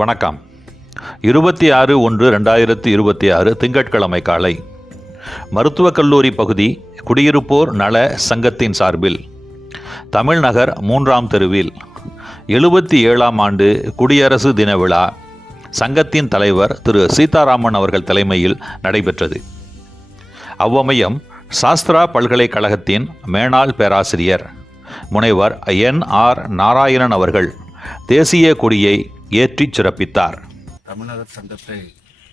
வணக்கம். 26/1/2026 திங்கட்கிழமை காலை மருத்துவக் கல்லூரி பகுதி குடியிருப்போர் நல சங்கத்தின் சார்பில் தமிழ்நகர் 3ஆம் தெருவில் 77ஆம் ஆண்டு குடியரசு தின விழா சங்கத்தின் தலைவர் திரு சீதாராமன் அவர்கள் தலைமையில் நடைபெற்றது. அவ்வமயம் சாஸ்திரா பல்கலைக்கழகத்தின் மேனாள் பேராசிரியர் முனைவர் NR நாராயணன் அவர்கள் தேசிய கொடியை ஏற்றிச் சிறப்பித்தார். தமிழக சங்கத்தை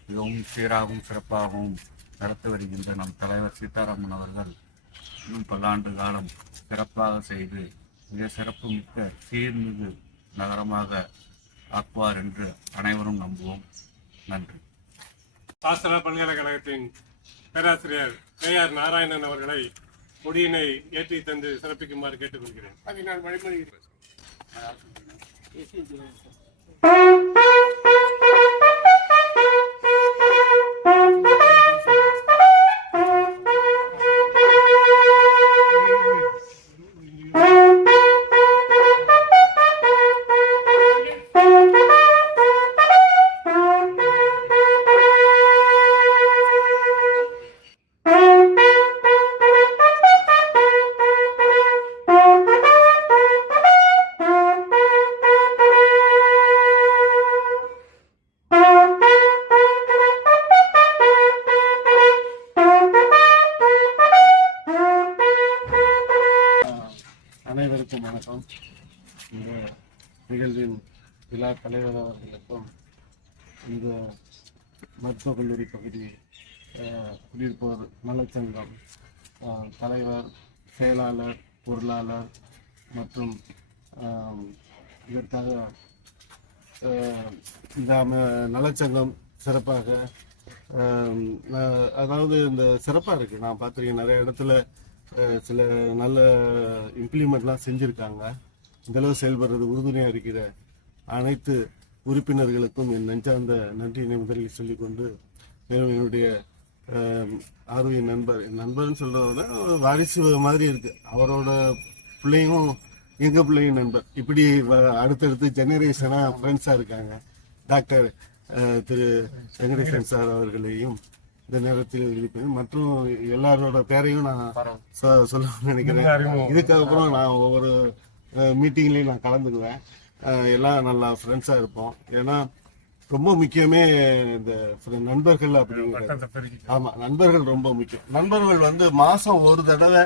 மிகவும் சீராகவும் சிறப்பாகவும் நடத்தி வருகின்ற நம் தலைவர் சீதாராமன் அவர்கள் இன்னும் பல்லாண்டு காலம் சிறப்பாக செய்து மிக சிறப்புமிக்க சீர்மிகு நகரமாக ஆக்குவார் என்று அனைவரும் நம்புவோம். நன்றி. சாஸ்திரா பல்கலைக்கழகத்தின் பேராசிரியர் KR நாராயணன் அவர்களை கொடியினை ஏற்றி தந்து சிறப்பிக்குமாறு கேட்டுக்கொள்கிறேன். அதை நான் வழிமொழிகிறேன். அனைவருக்கும் வணக்கம். இந்த நிகழ்வின் விழா தலைவர் அவர்களுக்கும் இந்த மருத்துவக் கல்லூரி பகுதி குடியிருப்போர் நலச்சங்கம் தலைவர், செயலாளர், பொருளாளர் மற்றும் இதற்காக இந்த நலச்சங்கம் சிறப்பாக அதாவது இந்த சிறப்பாக இருக்குது. நான் பார்த்துருக்கேன் நிறைய இடத்துல சில நல்ல இம்ப்ளிமெண்ட்லாம் செஞ்சுருக்காங்க. இந்தளவு செயல்படுறது உறுதுணையாக இருக்கிற அனைத்து உறுப்பினர்களுக்கும் என் நெஞ்சார்ந்த நன்றியினை முதலில் சொல்லிக்கொண்டு, மேலும் என்னுடைய ஆர்வ நண்பர்னு சொல்கிறத வாரிசு மாதிரி இருக்குது. அவரோட பிள்ளையும் எங்கள் பிள்ளையும் நண்பர். இப்படி அடுத்தடுத்து ஜெனரேஷனாக ஃப்ரெண்ட்ஸாக இருக்காங்க. டாக்டர் திரு வெங்கடேசன் சார் அவர்களையும் இந்த நேரத்தில் இருப்பேன். மற்றும் எல்லாரோட பேரையும் நான் சொல்லணும்னு நினைக்கிறேன். இதுக்கப்புறம் நான் ஒவ்வொரு மீட்டிங்லையும் நான் கலந்துக்குவேன். எல்லாம் நல்லா ஃப்ரெண்ட்ஸாக இருப்போம். ஏன்னா ரொம்ப முக்கியமே இந்த நண்பர்கள் அப்படிங்கிறது. ஆமாம், நண்பர்கள் ரொம்ப முக்கியம். நண்பர்கள் மாதம் ஒரு தடவை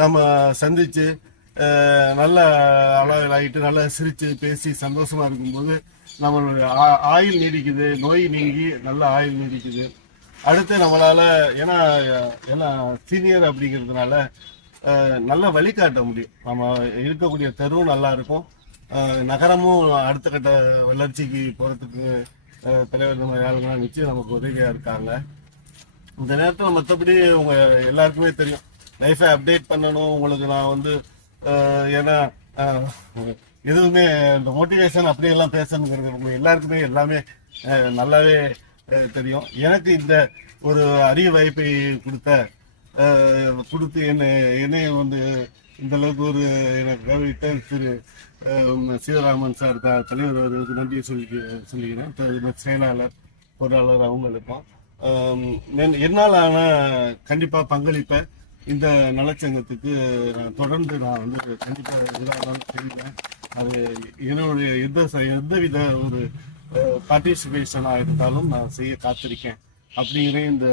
நம்ம சந்தித்து நல்ல அளவாகிட்டு நல்லா சிரித்து பேசி சந்தோஷமாக இருக்கும்போது நம்மளுடைய ஆயுள் நீடிக்குது, நோய் நீங்கி நல்ல ஆயுள் நீடிக்குது. அடுத்து நம்மளால ஏன்னா சீனியர் அப்படிங்கிறதுனால நல்லா வழிகாட்ட முடியும். நம்ம இருக்கக்கூடிய தெருவும் நல்லா இருக்கும், நகரமும் அடுத்த கட்ட வளர்ச்சிக்கு போகிறதுக்கு தலைவர் நம்ம ஆளுங்களாம் வச்சு நமக்கு உதவியாக இருக்காங்க. இந்த நேரத்தில் மற்றபடி உங்க எல்லாருக்குமே தெரியும், லைஃபை அப்டேட் பண்ணணும் உங்களுக்கு. நான் ஏன்னா எதுவுமே இந்த மோட்டிவேஷன் அப்படியெல்லாம் பேசணுங்கிறது உங்க எல்லாருக்குமே எல்லாமே நல்லாவே தெரியும். எனக்கு இந்த ஒரு அரிய வாய்ப்பை கொடுத்து என்னை இந்த அளவுக்கு ஒரு எனக்கு கௌரவித்த திரு சீதாராமன் சார் தலைவர் அவர்களுக்கு நன்றியை சொல்லிக்கிறேன். செயலாளர், பொருளாளர் அவங்களுக்கும் என்னால் கண்டிப்பாக பங்களிப்பேன். இந்த நலச்சங்கத்துக்கு தொடர்ந்து நான் கண்டிப்பாக விழாதான் செய்வேன். அது என்னுடைய எந்தவித ஒரு பார்ட்டிசிபேஷனாக இருந்தாலும் நான் செய்ய காத்திருக்கேன் அப்படிங்கிற இந்த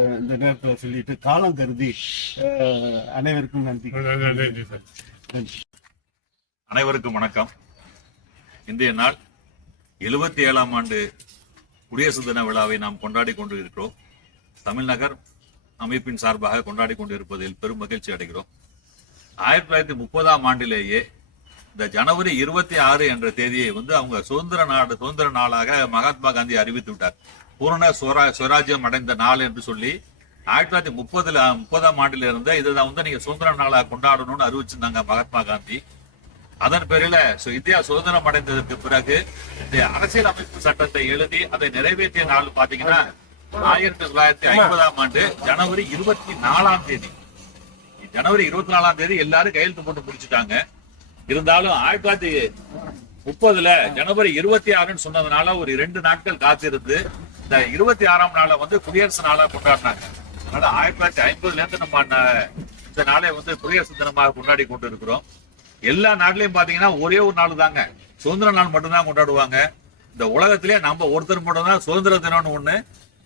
நேரத்தில் சொல்லிட்டு காலம் கருதி அனைவருக்கும் நன்றி. அனைவருக்கும் வணக்கம். இன்றைய நாள் 77ஆம் ஆண்டு குடியரசு தின விழாவை நாம் கொண்டாடி கொண்டு இருக்கிறோம். தமிழ்நகர் அமைப்பின் சார்பாக கொண்டாடி கொண்டு இருப்பதில் பெரும் மகிழ்ச்சி அடைகிறோம். 1930ஆம் ஆண்டிலேயே இந்த ஜனவரி 26 என்ற தேதியை அவங்க சுதந்திர நாளாக மகாத்மா காந்தி அறிவித்து விட்டார். பூரண சுவராஜ்யம் அடைந்த நாள் என்று சொல்லி 1930ஆம் ஆண்டில இருந்த இதுதான் நீங்க சுதந்திர நாளாக கொண்டாடணும்னு அறிவிச்சிருந்தாங்க மகாத்மா காந்தி. அதன் பேரில இந்தியா சுதந்திரம் அடைந்ததற்கு பிறகு இந்த அரசியல் அமைப்பு சட்டத்தை எழுதி அதை நிறைவேற்றிய நாள் பாத்தீங்கன்னா 1950ஆம் ஆண்டு ஜனவரி 24ஆம் தேதி. ஜனவரி 24ஆம் தேதி எல்லாரும் கையெழுத்து போட்டு முடிச்சுட்டாங்க. இருந்தாலும் 30 ஜனவரி 26 சொன்னதுனால ஒரு 2 நாட்கள் காத்திருந்து இந்த 26ஆம் நாளை வந்து குடியரசு நாளா கொண்டாடினாங்க. அதனால 1950 இருந்து நம்ம இந்த நாளை வந்து குடியரசு தினமாக கொண்டாடி கொண்டு இருக்கிறோம். எல்லா நாட்டிலையும் பாத்தீங்கன்னா ஒரே ஒரு நாள் தாங்க சுதந்திர நாள் மட்டும்தான் கொண்டாடுவாங்க. இந்த உலகத்திலே நம்ம ஒருத்தர் மட்டும் தான் சுதந்திர தினம்னு ஒண்ணு,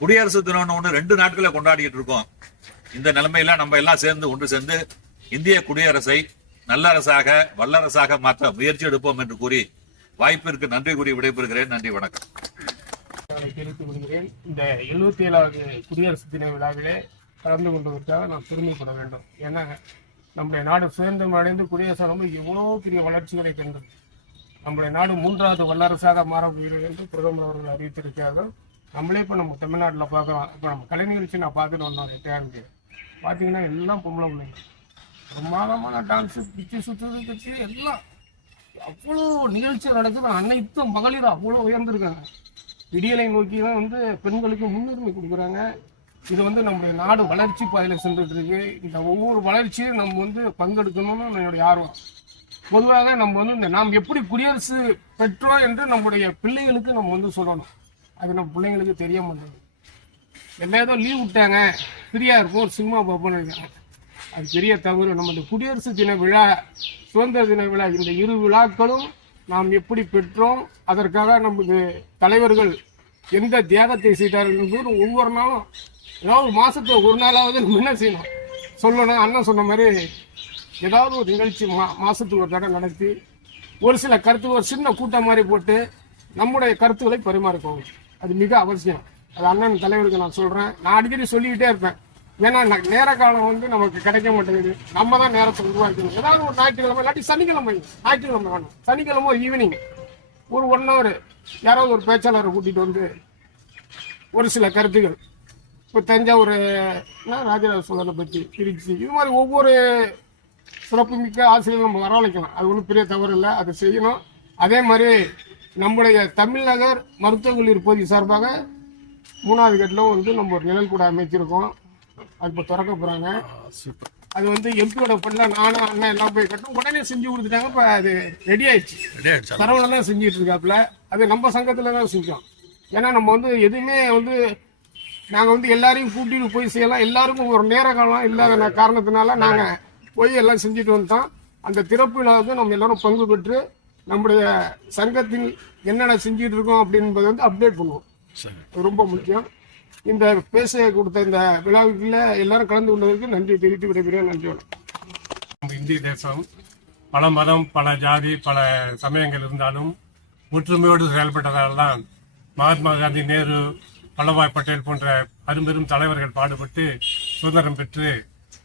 குடியரசு தினம்னு ஒண்ணு 2 நாட்களை கொண்டாடிட்டு இருக்கோம். இந்த நிலைமையில நம்ம எல்லாம் சேர்ந்து ஒன்று சேர்ந்து இந்திய குடியரசை நல்லரசாக வல்லரசாக மாற்ற முயற்சி எடுப்போம் என்று கூறி வாய்ப்பிற்கு நன்றி கூறி விடைபெறுகிறேன். நன்றி, வணக்கம். தெரிவித்துக் கொள்கிறேன். இந்த 77வது குடியரசு தின விழாவிலே கலந்து கொண்டதற்காக நான் பெருமைப்பட வேண்டும். ஏன்னா நம்முடைய நாடு சுதந்திரம் அடைந்து குடியரசு ரொம்ப எவ்வளவு பெரிய வளர்ச்சிகளை கண்டது. நம்முடைய நாடு 3வது வல்லரசாக மாறப்போகிறது என்று பிரதமர் அவர்கள் அறிவித்திருக்கிறார்கள். நம்மளே இப்போ நம்ம தமிழ்நாட்டில் பார்க்குறோம். இப்போ நம்ம கலை நிகழ்ச்சி நான் பார்த்துட்டு வந்தோம். ரிட்டையர்டு பார்த்தீங்கன்னா எல்லாம் பொம்பளை பிள்ளைங்க, பிரமாதமான டான்ஸு, பிச்சு சுற்றுறது கட்சி எல்லாம் அவ்வளோ நிகழ்ச்சிகள் நடக்குது. அனைத்தும் மகளிர் அவ்வளோ உயர்ந்திருக்காங்க. விடியலை நோக்கி தான் வந்து பெண்களுக்கு முன்னுரிமை கொடுக்குறாங்க. இது வந்து நம்முடைய நாடு வளர்ச்சி பாதையில் சென்றுட்டு இருக்கு. இந்த ஒவ்வொரு வளர்ச்சியும் நம்ம வந்து பங்கெடுக்கணும்னு என்னுடைய ஆர்வம். பொதுவாக நம்ம வந்து இந்த நாம் எப்படி குடியரசு பெற்றோம் என்று நம்முடைய பிள்ளைகளுக்கு நம்ம வந்து சொல்லணும். அது நம்ம பிள்ளைங்களுக்கு தெரிய மாட்டேங்குது. எல்லாரும் லீவ் விட்டாங்க, ஃப்ரீயாக இருக்கும், ஒரு சினிமா பார்ப்போன்னு இருக்காங்க. அது பெரிய தவறு. நம்ம இந்த குடியரசு தின விழா, சுதந்திர தின விழா, இந்த 2 விழாக்களும் நாம் எப்படி பெற்றோம், அதற்காக நமக்கு தலைவர்கள் எந்த தியாகத்தை செய்தார்கள் என்பது ஒவ்வொரு நாளும் ஏதாவது மாதத்துக்கு ஒரு நாளாவது நம்ம என்ன செய்யணும் சொல்லணும். அண்ணன் சொன்ன மாதிரி ஏதாவது ஒரு நிகழ்ச்சி மாதத்துக்கு ஒரு தடவை நடத்தி ஒரு சில கருத்து ஒரு சின்ன கூட்டம் மாதிரி போட்டு நம்முடைய கருத்துக்களை பரிமாறிக்கோங்க. அது மிக அவசியம். அது அண்ணன் தலைவருக்கு நான் சொல்கிறேன். நான் அடிக்கடி சொல்லிக்கிட்டே இருப்பேன். ஏன்னா நேர காலம் வந்து நமக்கு கிடைக்க மாட்டேங்குது. நம்ம தான் நேரத்தை உருவாக்கணும். ஏதாவது ஒரு ஞாயிற்றுக்கிழமை இல்லாட்டி சனிக்கிழமை, ஞாயிற்றுக்கிழமை வேணும், சனிக்கிழமை ஒரு ஈவினிங் ஒரு 1 hour யாராவது ஒரு பேச்சாளரை கூட்டிகிட்டு வந்து ஒரு சில கருத்துக்கள், இப்போ தஞ்சாவூர் ராஜராஜ சோழனை பற்றி, திருச்சி, இது மாதிரி ஒவ்வொரு சிறப்புமிக்க ஆசிரியர்கள் நம்ம வரவழைக்கலாம். அது ஒன்றும் பெரிய தவறு இல்லை, அதை செய்யணும். அதே மாதிரி நம்முடைய தமிழ்நகர் மருத்துவக் கல்லூரி பகுதி சார்பாக 3வது கட்டிலும் வந்து நம்ம ஒரு நிழல் கூட அமைச்சிருக்கோம். அது இப்போ திறக்க போகிறாங்க. அது வந்து எம்பியோட பண்ணல, நானும் அண்ணன் எல்லாம் போய் கட்டணும், உடனே செஞ்சு கொடுத்துட்டாங்க. இப்போ அது ரெடி ஆயிடுச்சு. சரவணன் தான் செஞ்சுட்டு இருக்காப்புல. அது நம்ம சங்கத்தில் தான் செஞ்சோம். ஏன்னா நம்ம வந்து எதுவுமே வந்து நாங்கள் வந்து எல்லாரையும் கூட்டிட்டு போய் செய்யலாம், எல்லாருக்கும் ஒரு நேர காலம் இல்லாத காரணத்தினால நாங்கள் போய் எல்லாம் செஞ்சுட்டு வந்துட்டோம். அந்த திறப்பு விழா வந்து நம்ம எல்லாரும் பங்கு பெற்று நம்முடைய சங்கத்தில் என்னென்ன செஞ்சுட்டு இருக்கோம் அப்படின்பதை வந்து அப்டேட் பண்ணுவோம். அது ரொம்ப முக்கியம். இந்த பேச கொடுத்த இந்த விழாவுக்குள்ள எல்லாரும் கலந்து கொண்டதற்கு நன்றி தெரிவித்து விடைபெறுகிறேன். நன்றி, வணக்கம். நம்ம இந்திய தேசம் பல மதம், பல ஜாதி, பல சமயங்கள் இருந்தாலும் ஒற்றுமையோடு செயல்பட்டதால் தான் மகாத்மா காந்தி, நேரு, வல்லபாய் பட்டேல் போன்ற அரும்பெரும் தலைவர்கள் பாடுபட்டு சுதந்திரம் பெற்று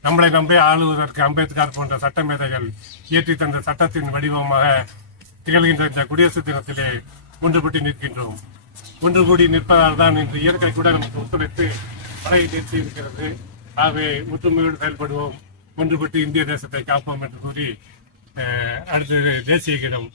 நம்மளை நம்பி ஆளுவதற்கு அம்பேத்கர் போன்ற சட்ட மேதைகள் இயற்றி தந்த சட்டத்தின் வடிவமாக திகழ்கின்ற இந்த குடியரசு தினத்திலே ஒன்றுபட்டு நிற்கின்றோம். ஒன்று கூடி நிற்பதால் தான் இன்று இயற்கை கூட நமக்கு ஒத்துழைத்து படையை நிறுத்தி இருக்கிறது. ஆகவே ஒற்றுமையோடு செயல்படுவோம், ஒன்றுபட்டு இந்திய தேசத்தை காப்போம் என்று கூறி அடுத்தது தேசிய கீதம்.